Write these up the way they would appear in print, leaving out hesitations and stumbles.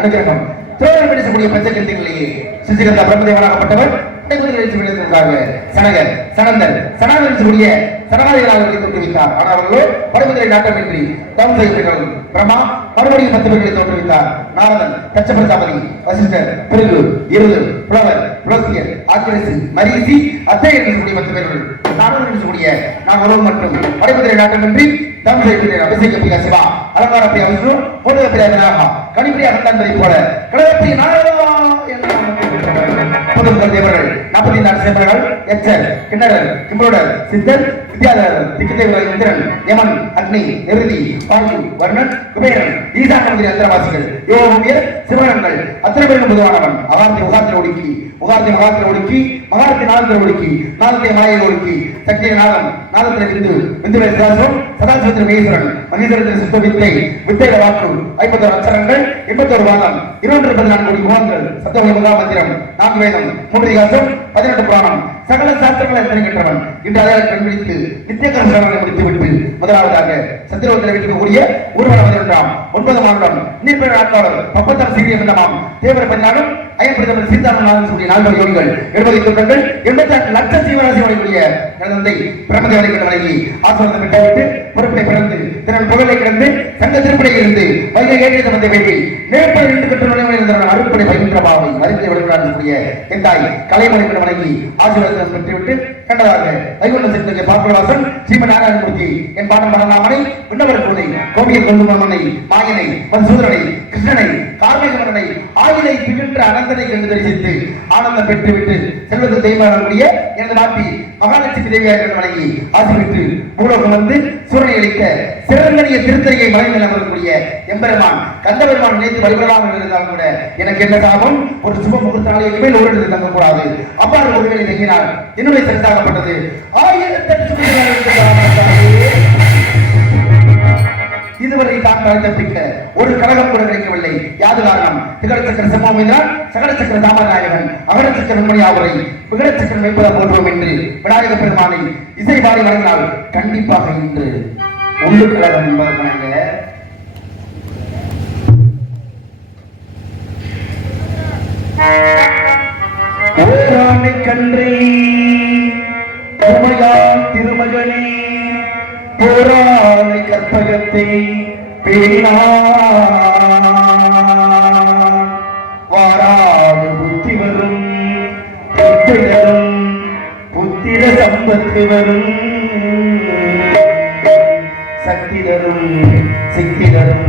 அனுகிரகம் தோழர் பேசக்கூடிய பஞ்சகத்திலேயே சிசிகந்தா பிரம்மதேவனாகப்பட்டவர் சனகர் சனந்தர் சனாதனக்கூடிய சனகாதிகளாக தோற்றுவித்தார். ஆனால் அவர்களோ படைமுதலை நாட்டமின்றி தவம் செய்கிறார்கள். பிரம்மா மறுபடியும் 10 பேர்களை தோற்றுவித்தார். நாரதன், கச்ச பிரஜாபதி, வசிஷ்டர், பிறகு இருது, புலவர், புலசியர், ஆக்கிரசி, மரீசி, அத்தை என்று 10 பேர்கள். நான் ஒருவன் மற்றும் படைமுதலை நாட்டமின்றி தவம் செய்கிறேன். அபிஷேக பிரியா சிவா, அலங்கார பிரியா விஷ்ணு, போதக பிரியா விநாயகா, கணிப்பிரியா கந்தான்பதை போல கடலப்பி நாராயணா தேவர்கள் 44 சேவர்கள், எச்சர், கிண்ணறர், கிம்பரோடர், சித்தர், வித்யாதரர், திக்குதேவர்கள், இந்திரன், யமன், அக்னி, நிருதி, வாயு, வர்ணன், குபேரன், ஈசான அந்தரவாசிகள், யோகமுயர், சிவகணங்கள் அத்தனை பேரும் பொதுவானவன். அகாரத்தை உகாரத்தில் ஒடுக்கி, உகாரத்தை மகாரத்தில் ஒடுக்கி, மகாரத்தை நாதத்தில் ஒடுக்கி, நாதத்தை மாயை ஒடுக்கி, சக்திய நாதம், நாதத்தில் விந்து, விந்துவை சிராசம், சதாசிவத்தில் மகேஸ்வரன், மகேஸ்வரத்தில் சித்த வித்தை, வித்தையில வாக்கு, 51 அச்சரங்கள், 81 வாதம், 214 கோடி முகங்கள், சத்தவகை முகா மந்திரம், 4 வேதம், 3 இதிகாசம், 18 புராணம், சகல சாஸ்திரங்களை தெரிவிக்கின்றவன். இன்று அதை கண்டுபிடித்து நித்திய கர்மங்களை முடித்துவிட்டு முதலாவதாக சத்திரவத்தில் வீட்டுக்கூடிய ஊர்வலம் 11ஆம் 9 மாநிலம் நீர்பெற நாட்காளர் 30 சீரிய மண்டமாம் தேவர பதினாலும் அயப்பிரதமர் சீதாராமன் கூடிய 4 யோகிகள் 70 தொண்டர்கள் 88 லட்சம் ஜீவராசி வழங்கிய தந்தை பிரம்மதேவனை வழங்கி ஆசிரமத்தை விட்டுவிட்டு பொறுப்பை பிறந்து திறன் புகழை கிடந்து சங்க திருப்படையில் இருந்து வைகை ஏற்றிய தந்தை வேண்டி நேர்ப்பதை நின்று கற்று நுழைவு அறுப்படை பயின்ற பாவை மருந்தை வழிபடக்கூடிய என் தாய் கலைமொழி வழங்கி ஆசீர்வாதம் பெற்றுவிட்டு கண்டதாக வைகுண்ட சித்தங்க பாப்பவாசன் ஸ்ரீமன் நாராயணமூர்த்தி என் பாடம் படலாமனை விண்ணவர் கோதை கோவியல் கொண்டுமனை மாயனை மதுசூதரனை கிருஷ்ணனை கார்மேகமரனை ஆயிலை திகழ்ன்ற அனந்தனை கண்டு தரிசித்து ஆனந்தம் பெற்றுவிட்டு செல்வத்தை தெய்வக்கூடிய எனது நாட்டி மகாலட்சுமி தேவியாக வழங்கி ஆசிரியத்து பூலோகம் வந்து சூரனை அளிக்க சிறந்தனிய திருத்தறியை மலையில் அமரக்கூடிய எம்பெருமான் கந்தபெருமான் நினைத்து வழிபடலாம் இருந்தாலும் கூட எனக்கு என்ன சாபம் ஒரு சுப முகூர்த்த நாளைக்கு மேல் ஒரு இடத்தில் தங்கக்கூடாது. அவ்வாறு ஒருவேளை தங்கினார் என்னுடைய சரிதாகப்பட்டது 1008 இதுவரை தான் தப்பிக்க ஒரு கழகம் கூட கிடைக்கவில்லை. யாது காரணம்? திகழ சக்கர சம்பவம் சகல சக்கர தாமநாயகன் அகட சக்கர உண்மை ஆவரை விகட சக்கரம் வைப்பதா போன்றோம் என்று விநாயக பெருமானை இசை பாடி வழங்கினால் கண்டிப்பாக இன்று உள்ளு கழகம் என்பதற்கான ஓரானை கன்றே உமையான் திருமகனே போரானை கற்பகத்தை பேணினான் வாராது புத்தி வரும் உருவத்து வரும் சக்தி தரும் சித்தி தரும்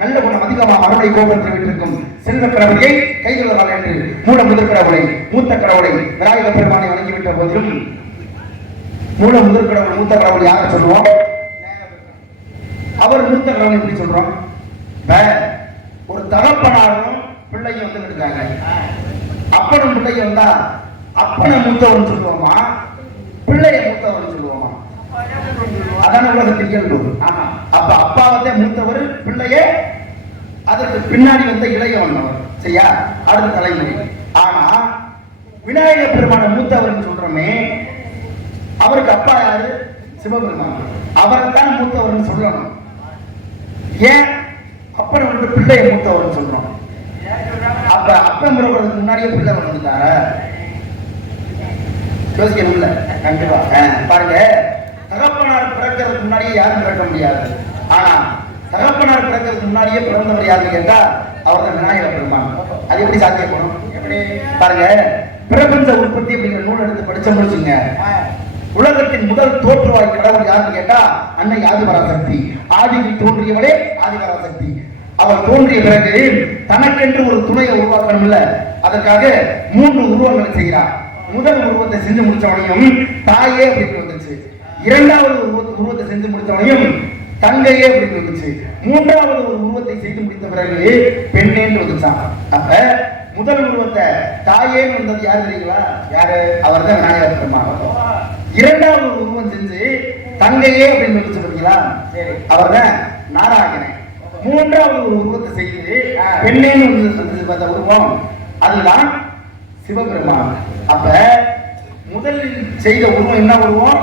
நல்ல குணம் அதிகமாக அருளை கோபத்தில் விட்டிருக்கும் செல்வ கடவுளை கைகொள்ளலாம் என்று மூல முதற் கடவுளை மூத்த கடவுளை விநாயக பெருமானை வணங்கிவிட்ட போதிலும் மூல முதற் கடவுள் மூத்த கடவுள் யாரை சொல்லுவோம்? அவர் மூத்த கடவுள் எப்படி சொல்றோம்? ஒரு தகப்பனாரும் பிள்ளையும் வந்து இருக்காங்க. அப்பனும் பிள்ளையும் வந்தா அப்பனை மூத்தவன் சொல்லுவோமா, பிள்ளைய மூத்தவன் சொல்லுவோமா? அதான உலகத்தின் இயல்பு. அப்ப அப்பா வந்து மூத்தவர், பிள்ளையே அதற்கு பின்னாடி வந்த இளையவன் அவர். சரியா? அடுத்த தலைமுறை. ஆனா விநாயக பெருமான மூத்தவர் சொல்றோமே, அவருக்கு அப்பா யாரு? சிவபெருமான். அவரைத்தான் மூத்தவர் சொல்லணும். ஏன் அப்பனை வந்து பிள்ளைய மூத்தவர் சொல்றோம்? அப்ப அப்பன் பிறகு முன்னாடியே பிள்ளை வந்துட்டார யோசிக்கணும்ல. கண்டிப்பா பாருங்க, தகப்பனார் பிறக்கிறதுக்கு முன்னாடியே யாரும் பிறக்க முடியாது. ஆனா தகப்பனார் பிறக்கிறதுக்கு முன்னாடியே பிறந்தவர் யாருன்னு கேட்டா அவர் தான் விநாயக பெருமான். அது எப்படி சாத்தியப்படும்? எப்படி பாருங்க, பிரபஞ்ச உற்பத்தி அப்படிங்கிற நூல் எடுத்து படிச்ச முடிச்சுங்க. உலகத்தின் முதல் தோற்றுவாய் கடவுள் யாருன்னு கேட்டா அன்னை ஆதிபராசக்தி. ஆதியில் தோன்றியவளே ஆதிபராசக்தி. அவர் தோன்றிய பிறகு தனக்கென்று ஒரு துணையை உருவாக்கணும் இல்ல, அதற்காக 3 உருவங்களை செய்கிறார். முதல் உருவத்தை செஞ்சு முடிச்சவனையும் தாயே அப்படின்னு வந்துச்சு. இரண்டாவது உருவத்தை செஞ்சு முடித்தவனையும் தங்கையே அப்படின்னு வந்துச்சு. மூன்றாவது ஒரு உருவத்தை செய்து முடித்த பிறகு பெண்ணேன்னு வந்துச்சான். அப்ப முதல் உருவத்தை தாயேன்னு வந்தது யாரு தெரியுங்களா? யாரு? அவர் தான் விநாயகர் பெருமான். இரண்டாவது ஒரு உருவம் செஞ்சு தங்கையே அப்படின்னு வந்து சொல்றீங்களா? சரி, அவர் தான் நாராயணன். மூன்றாவது ஒரு உருவத்தை செய்து பெண்ணேன்னு வந்து உருவம், அதுதான் சிவபெருமான். அப்ப முதலில் செய்த உருவம் என்ன உருவம்?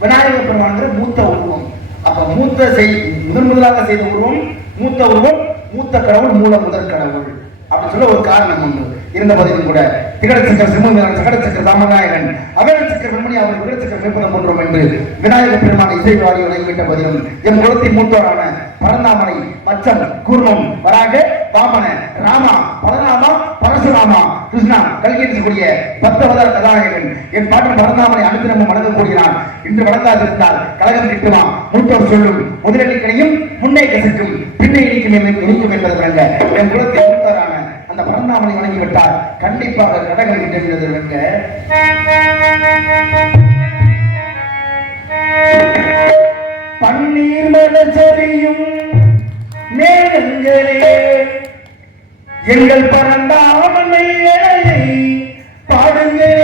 விநாயக பெருமான் மூத்த உருவம். அப்ப முதலாக செய்த உருவம் மூத்த உருவம், மூத்த கடவுள், மூல முதல் கடவுள் அப்படின்னு சொல்ல ஒரு காரணம் உண்டு. இருந்த போதிலும் கூட திகடச்சக்கர சிம்மன், சகடச்சக்கர ராமநாயகன், அகடச்சக்கர பெண்மணி அவர் விகடச்சக்கர மேற்பதம் போன்றோம் என்று விநாயக பெருமான இசைவாடி வழங்கிவிட்ட போதிலும் எம் குலத்தின் மூத்தோரான பரந்தாமனை, மச்சம், கூர்மம், வராக, வாமன, ராமா, பரநாமா, பரசுராமா, கிருஷ்ணா, கல்கி பத்தவதார கதாநாயகன் என் பாட்டன் பரந்தாமனை அனுதினமும் வணங்கக்கூடியான். இன்று வணங்காதிருந்தால் கழகம் கிட்டுமா? மூத்தோர் சொல்லும் முதலடி கிடையும், முன்னே கசிக்கும், பின்னே இடிக்கும் என்பது விளங்க என் குலத்தின் மூத்தோரான அந்த பரந்தாமனை வணங்கிவிட்டார். கண்டிப்பாக கடகம் கிட்ட விளங்க. பன்னீர் மலச்சரியும் மேகங்களே எங்கள் பரந்தாமனை பாடுங்களே.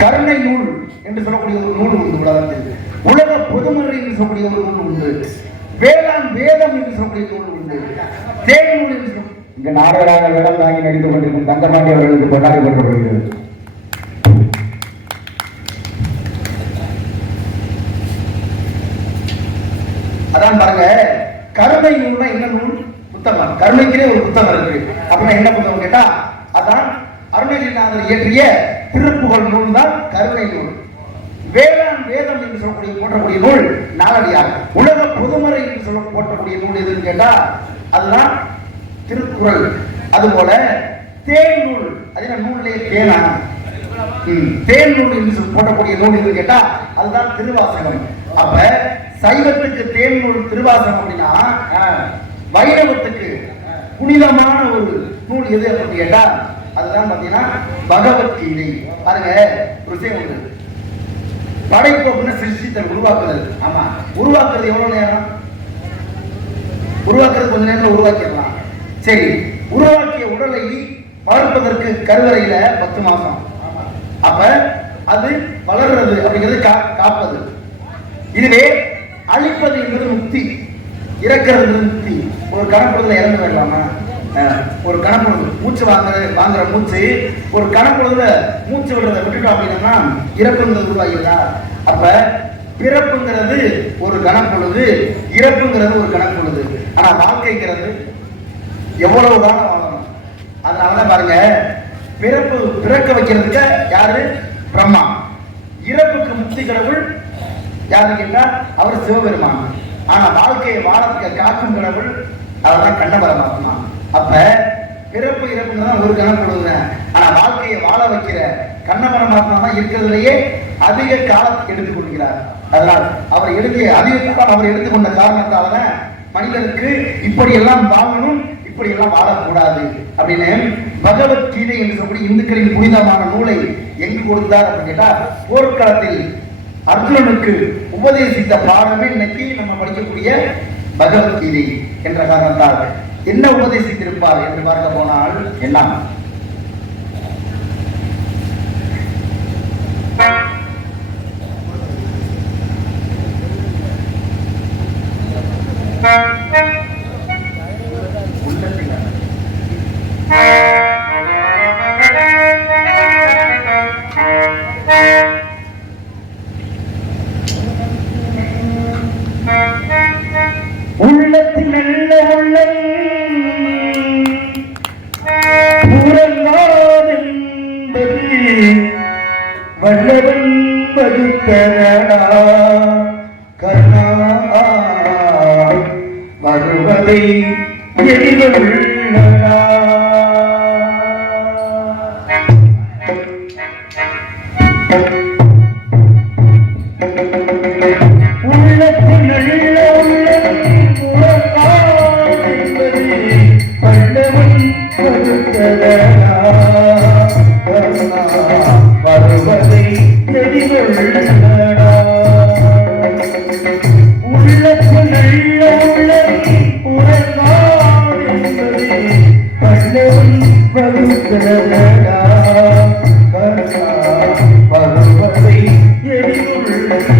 கருணை நூல் என்று சொல்லக்கூடிய ஒரு நூல் உண்டு உலகத்தில். உலக பொதுமறை என்று சொல்லக்கூடிய ஒரு நூல் உண்டு. வேளாண் வேதம் என்று சொல்லக்கூடிய நூல் உண்டு. தேன் நூல் என்று இங்க நாடகராக வேடம் தாங்கி நடித்துக் கொண்டிருக்கும் தங்கமாண்டி அவர்களுக்கு கொண்டாடி கொள்ளப்படுகிறது. அதான் பாருங்க, கருணை நூல்னா என்ன நூல்? புத்தகம். கருணைக்கிறே ஒரு புத்தகம் இருக்கு. அப்படின்னா என்ன புத்தகம் கேட்டா, அதான் அருணகிரிநாதர் இயற்றிய திருப்புகழ் நூல் தான் கருணை நூல். வேளாண் வேதம் என்று சொல்லக்கூடிய போற்றக்கூடிய நூல் நாலடியார். உலக பொதுமறை என்று சொல்ல போற்றக்கூடிய நூல் எதுன்னு கேட்டா அதுதான் திருக்குறள். அதுபோல தேன் நூல், அது நூல்லே தேனா, தேன் நூல் என்று போற்றக்கூடிய நூல் எதுன்னு கேட்டா அதுதான் திருவாசகம். அப்ப சைவத்துக்கு தேன் நூல் திருவாசகம் அப்படின்னா வைணவத்துக்கு புனிதமான ஒரு நூல் எது அப்படின்னு கேட்டா அதுதான் பாத்தீங்கன்னா பகவத்கீதை. பாருங்க, ஒரு விஷயம் உண்டு. படைப்பு அப்படின்னு சிருஷ்டித்தல், உருவாக்குறது. ஆமா, உருவாக்குறது எவ்வளவு நேரம்? உருவாக்குறது கொஞ்ச நேரத்தில் உருவாக்கிடலாம். சரி, உருவாக்கிய உடலை வளர்ப்பதற்கு கருவறையில 10 மாசம். அப்ப அது வளர்றது அப்படிங்கிறது காப்பது. இதுவே அழிப்பது என்பது முக்தி, இறக்கிறது முக்தி. ஒரு கணப்பொழுதுல இறந்து வரலாமா? ஒரு கணப்பொழுது மூச்சு வாங்குற மூச்சு ஒரு கணப்பொழுதுல மூச்சு விடுறதை விட்டுட்டோம் அப்படின்னா இறப்புங்கிறது உருவாகிறதா? அப்ப பிறப்புங்கிறது ஒரு கணப்பொழுது, இறப்புங்கிறது ஒரு கணப்பொழுது. ஆனா வாழ்க்கைங்கிறது எவ்வளவு காலம் வாழணும். அதனாலதான் பாருங்க, பிறக்க வைக்கிறதுக்கு யாரு? பிரம்மா. இறப்புக்கு முக்தி கடவுள் யாரு கேட்டா அவர் சிவபெருமான். ஆனா வாழ்க்கையை வாழ காக்கும் கடவுள் அவர்தான் கண்ண பரமாத்மா. அப்ப பிறப்பு இறப்புங்கிறதான் ஒரு கணப்பொழுது. ஆனா வாழ்க்கையை வாழ வைக்கிற கண்ண பரமாத்மா தான் இருக்கிறதுலேயே அதிக காலம் எடுத்துக் கொள்கிறார். அதனால் அவர் அதிக காலம் அவர் எடுத்துக்கொண்ட காரணத்தால மனிதனுக்கு இப்படி எல்லாம் வாழணும், இப்படி எல்லாம் வாழக்கூடாது அப்படின்னு பகவத்கீதை என்று சொல்லி இந்துக்களின் புனிதமான நூலை எங்கு கொடுத்தார் அப்படின்னு கேட்டா போர்க்களத்தில் அர்ஜுனனுக்கு உபதேசித்த பாடமே இன்னைக்கு நம்ம படிக்கக்கூடிய பகவத்கீதை என்ற காரணத்தால் என்ன உபதேசித்திருப்பார் என்று பார்க்க போனால் என்ன? உள்ளத்தில் நல்ல உள்ளம் புறங்காதென்பது வல்லவன் பதுத்தரடா கருணா வருவதை எதிரொள்ளடா. உள்ளத்தில் நல்ல உள்ளம் புறங்காதென்பது வல்லவன் பதுத்தரடா கருணா வருவதை எதிரொள்ளடா. உள்ளத்தில் நல்ல உள்ளம் புறங்காதென்பது வல்லவன் பதுத்தரடா கருணா வருவதை எதிரொள்ளடா.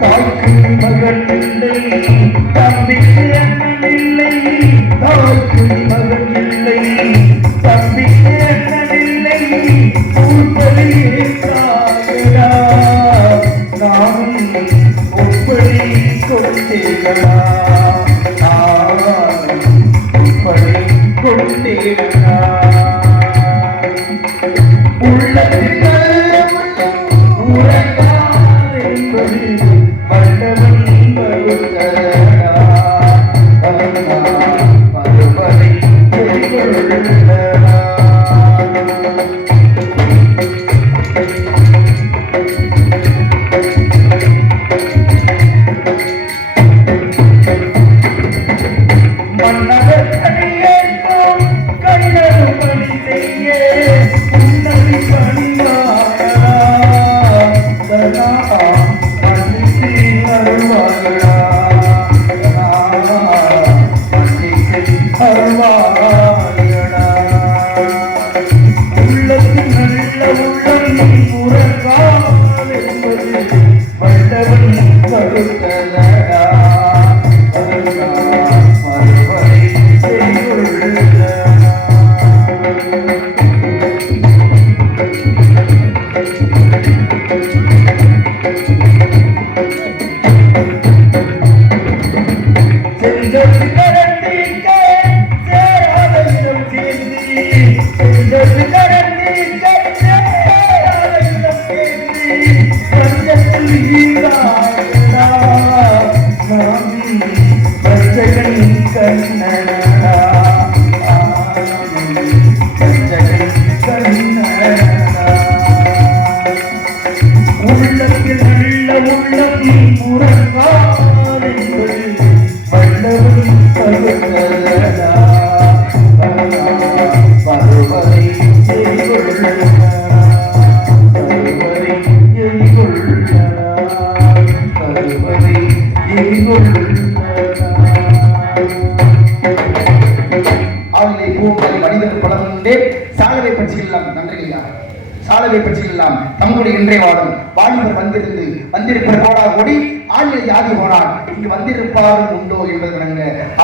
தாய்க்கு மகன் இல்லை, தம்பிக்கு அண்ணன் இல்லை. தாய்க்கு மகன் இல்லை, தம்பிக்கு அண்ணன் இல்லை. உப்படி ஏற்றாடா நானும் உப்படி கொண்டேடா. உப்படி கொண்டேடா. உள்ளத்தில் உறங்காதென்பது வல்லவன் பதுத்தரடா கருணா வருவதை எதிரொள்ளடா. மன்னவர் அடியேற்கும் கண்ணரு பணி செய்ய உன்னடி பணிவாடா கருணா மன்னித்து அருள்வாடா மன்னித்து அருள்வாடா. உள்ளத்தில் நல்ல உள்ளம் புறங்காதென்பது வல்லவன் பதுத்தரடா கருணா வருவதை எதிரொள்ளடா. உள்ளத்தில் நல்ல உள்ளத்தில் புறங்காதென்பது வல்லவன் பருவதா பருவதை ஆவிலை பூக்கள் மனிதன் பலமுண்டே சாலவை பட்சியெல்லாம் நன்றியா சாலவை பட்சியெல்லாம் தம்முடைய இன்றைய வாடும் வாலிபர் வந்திருக்கிற கோடா கோடி ஆளிலை ஆதி போனார் இங்கு வந்திருப்பாரும் உண்டோ என்பது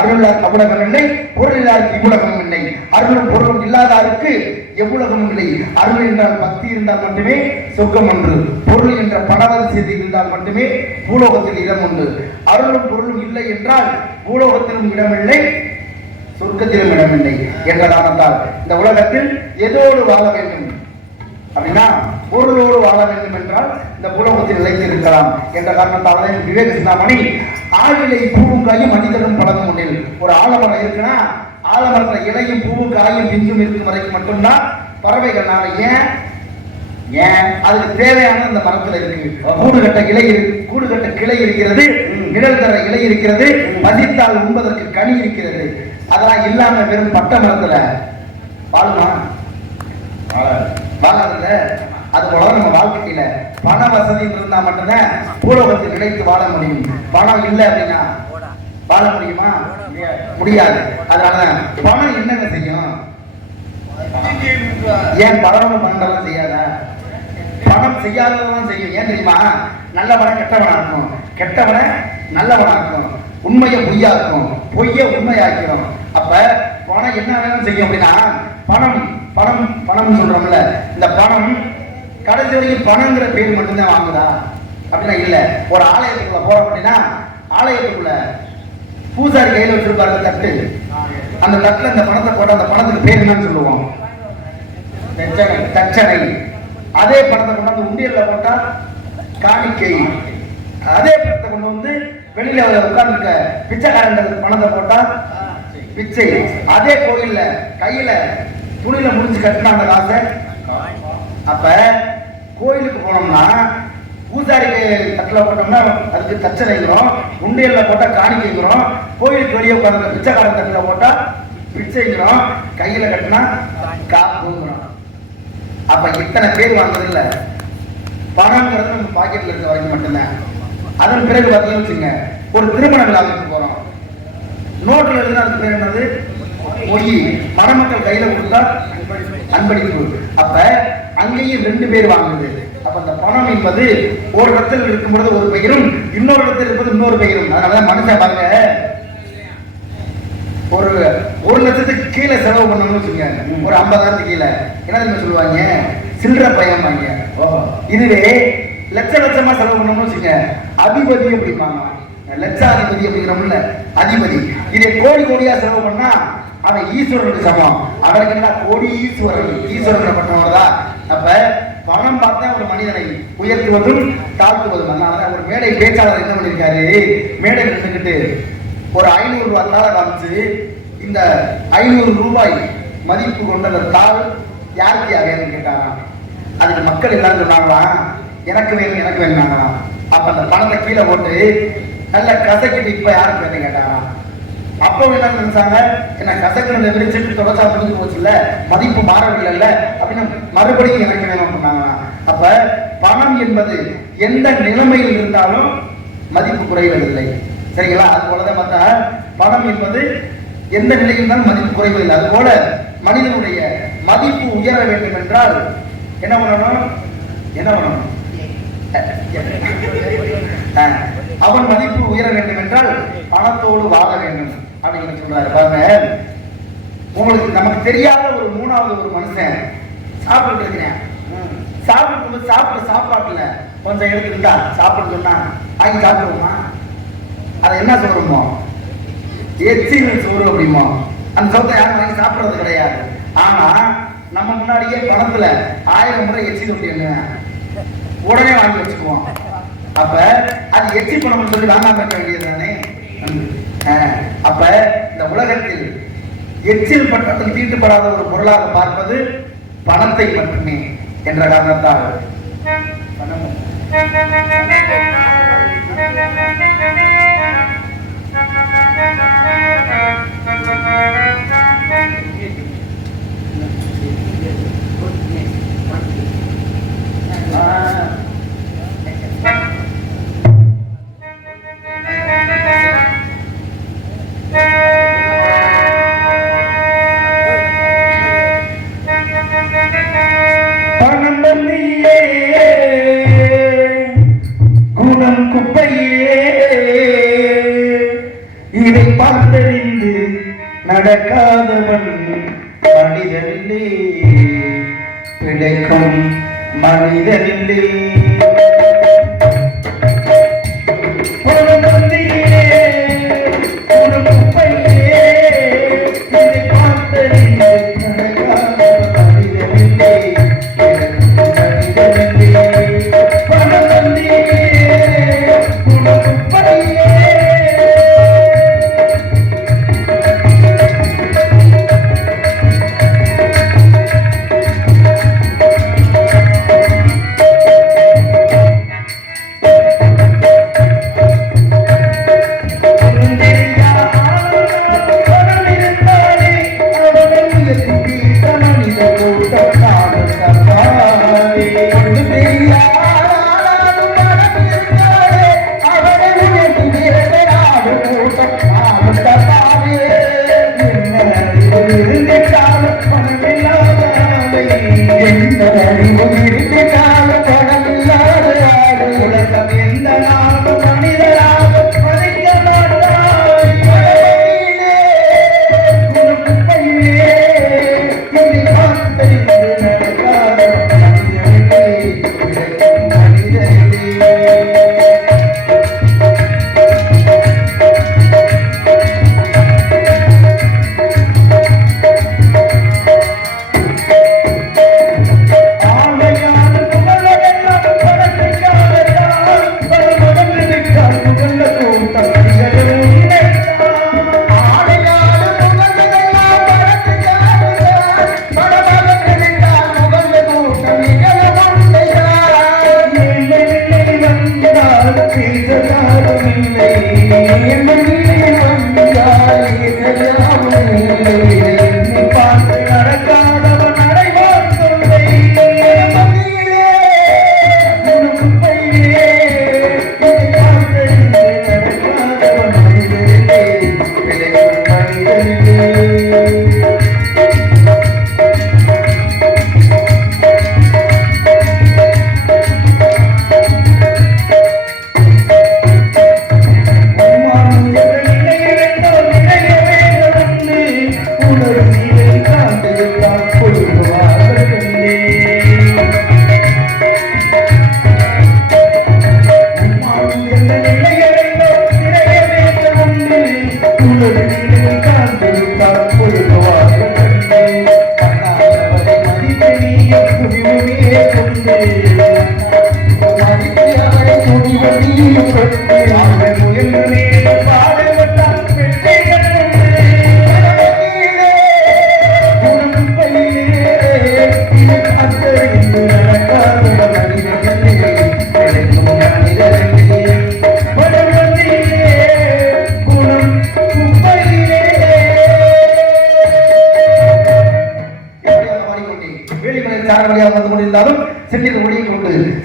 அருளார் அவ்வுலகம் இல்லை பொருளில்லாருக்கு இவ்வுலகம் இல்லை அருளும் பொருளும் இல்லாதாருக்கு எவ்வுலகம் இல்லை அருள் என்றால் பக்தி இருந்தால் மட்டுமே சொர்க்கம் ஒன்று பொருள் என்ற பணவத செய்தி இருந்தால் மட்டுமே பூலோகத்தில் இடம் உண்டு அருளும் பொருளும் இல்லை என்றால் பூலோகத்திலும் இடமில்லை சொர்க்கத்திலும் இடமில்லை என்ற காரணத்தால் இந்த உலகத்தில் எதோடு வாழ வேண்டும் அப்படின்னா பொருளோடு வாழ வேண்டும் என்றால் இந்த பூலோகத்தில் நிலைத்து இருக்கலாம் என்ற காரணத்தால் விவேக சிந்தாமணி ஆளிலை பூவும் காயும் மனிதனும் பழகும் ஒன்றில் ஒரு ஆலமரம் இருக்குன்னா ஆலமரத்துல இலையும் பூவும் காயும் பிஞ்சும் இருக்கும் வரைக்கும் மட்டும்தான் பறவைகள்னால ஏன் அதுக்கு தேவையான இந்த மரத்துல இருக்கு கூடு கட்ட கிளை இருக்கிறது நிழல் தர இலை இருக்கிறது மதித்தால் உண்பதற்கு கனி இருக்கிறது அதெல்லாம் இல்லாம வெறும் பட்ட மரத்துல வாழுமா வாழாதுல அது போல நம்ம வாழ்க்கையில பண வசதி இருந்தா மட்டும்தான் பூலோகத்தில் நிலைத்து வாழ முடியும் பணம் இல்லை அப்படின்னா வாழ முடியுமா முடியாது அதனால பணம் என்னங்க செய்யும் ஏன் பணம் பணம் செய்யாத பணம் செய்யாததான் செய்யும் ஏன் தெரியுமா நல்லவனை கெட்டவனா இருக்கும் கெட்டவனை நல்லவனா இருக்கும் உண்மையை பொய்யாக்கும் பொய்ய உண்மையாக்கிறோம் அப்ப பணம் என்ன வேணும் செய்யும் அப்படின்னா பணம் பணம் பணம் சொல்றோம்ல இந்த பணம் கடைசி வரைக்கும் பணங்கிற பேர் மட்டும்தான் வாங்குதா அப்படின்னா இல்ல ஒரு ஆலயத்துக்குள்ள போறோம் அப்படின்னா ஆலயத்துக்குள்ள பூசாரி கையில வச்சிருப்பாரு தட்டு அந்த தட்டுல இந்த பணத்தை போட்ட அந்த பணத்துக்கு பேர் என்னன்னு சொல்லுவோம் தட்சணை அதே பணத்தை கொண்டாந்து உண்டியல்ல போட்டா காணிக்கை அதே பணத்தை கொண்டு வந்து வெளியில உட்கார்ந்து பிச்சைக்காரன் பணத்தை போட்டா பிச்சை அதே கோயில்ல கையில துணியில முடிச்சு கட்டினா அந்த காசை அப்ப கோயிலுக்கு போனோம்னா பூசாரிக்கு தட்டில் போட்டோம்னா அதுக்கு தச்சனைங்கிறோம் உண்டியல்ல போட்டா காணிக்கைங்கிறோம் கோயிலுக்கு வெளியே உட்கார்ந்து பிச்சைக்காரன் தட்டில் போட்டா பிச்சைங்கிறோம் கையில கட்டினா காப்புங்கிறோம் அப்ப இத்தனை பேர் வாங்குறது இல்ல பணம்ங்கிறது நம்ம பாக்கெட்ல இருக்க வரைக்கும் மட்டும்தான் அதன் பிறகு பார்த்தீங்கன்னு வச்சுங்க ஒரு திருமண விழாவுக்கு போறோம் நோட்டில் எழுதுனா அதுக்கு பேர் என்னது பொய் மணமக்கள் கையில கொடுத்தா அன்பளிப்பு அப்ப அங்கேயும் 2 பேர் வாங்குது அப்ப அந்த பணம் என்பது ஒரு இடத்தில் இருக்கும் பொழுது ஒரு பெயரும் இன்னொரு இடத்தில் இருப்பது இன்னொரு பெயரும் அதனாலதான் மனுஷன் பாருங்க ஒரு லட்சத்துக்கு கீழே செலவு பண்ணணும்னு வச்சுங்க ஒரு 50,000 கீழே என்ன சொல்லுவாங்க சில்லற பயம் வாங்க இதுவே லட்சமா செலவு பண்ணணும்னு வச்சுங்க அதிபதி அப்படிப்பாங்க லட்சாதிபதி அப்படிங்கிறோம்ல அதிபதி இதை கோடியா செலவு பண்ணா அவன் ஈஸ்வரனுக்கு சமம் அவனுக்கு என்ன கோடி ஈஸ்வரன் பட்டவனதான் அப்ப பணம் பார்த்தா ஒரு மனிதனை உயர்த்துவதும் தாழ்த்துவதும் அதனால ஒரு மேடை பேச்சாளர் என்ன பண்ணிருக்காரு மேடை நின்றுக்கிட்டு ஒரு 500 ரூபாய் தாளை காமிச்சு இந்த 500 ரூபாய் மதிப்பு கொண்ட அந்த தாள் யாருக்கு வேணும்னு கேட்டாராம் அதுக்கு மக்கள் எல்லாரும் சொன்னாங்களாம் எனக்கு வேணும்னாங்களாம் அப்ப அந்த பணத்தை கீழே போட்டு நல்ல கசக்கிட்டு இப்ப யாருக்கு வேணும் கேட்டாராம் அப்போ என்ன நினைச்சாங்க என்ன கசக்கிறத விரிச்சிட்டு தொடர்ச்சா முடிஞ்சு போச்சு இல்ல மதிப்பு மாறவில்லை அப்படின்னு மறுபடியும் எனக்கு வேணும் அப்படின்னாங்க அப்ப பணம் என்பது எந்த நிலைமையில் இருந்தாலும் மதிப்பு குறைவதில்லை சரிங்களா அது போலதான் பார்த்தா பணம் என்பது எந்த நிலையில் இருந்தாலும் மதிப்பு குறைவதில்லை அது போல மனிதனுடைய மதிப்பு உயர வேண்டும் என்றால் என்ன பண்ணணும் அவன் மதிப்பு உயர வேண்டும் என்றால் பணத்தோடு வாழ வேண்டும் அப்படின்னு சொல்றாரு பாருங்க உங்களுக்கு நமக்கு தெரியாத ஒரு 3வது ஒரு மனுஷன் சாப்பிட்டு இருக்கிறேன் சாப்பிட்டு சாப்பாட்டுல கொஞ்சம் எடுத்துக்கிட்டா சாப்பிட்டு சொன்னா வாங்கி சாப்பிடுவோமா அதை என்ன சொல்றோமோ எச்சில் சோறு அப்படிமோ அந்த சோத்தை யாரும் வாங்கி சாப்பிடுறது கிடையாது ஆனா நம்ம முன்னாடியே பணத்துல 1000 முறை எச்சில் ஒட்டி என்ன உடனே வாங்கி வச்சுக்குவோம் அப்ப அது எச்சி பணம்னு சொல்லி வாங்காம இருக்க வேண்டியது தானே. அப்ப இந்த உலகத்தில் எச்சில் பட்டத்தில் தீட்டுப்படாத ஒரு பொருளாக பார்ப்பது பணத்தை மட்டுமே என்ற காரணத்தால் இதை பார்த்தறிந்து நடக்காதவன் மனிதனிலே, பிழைக்கும் மனிதனிலே.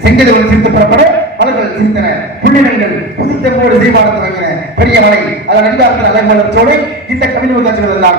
செங்கதிர்கள் சிரித்து புறப்பட மலர்கள் சிரித்தன, புள்ளினங்கள் புதுத்தெம்போடு சீர்பாடு தொடங்கின. பெரிய மலை அதன் அடிவாரத்தில் அலைமலர் சோலை இந்த கவிதை காட்சிகள் எல்லாம்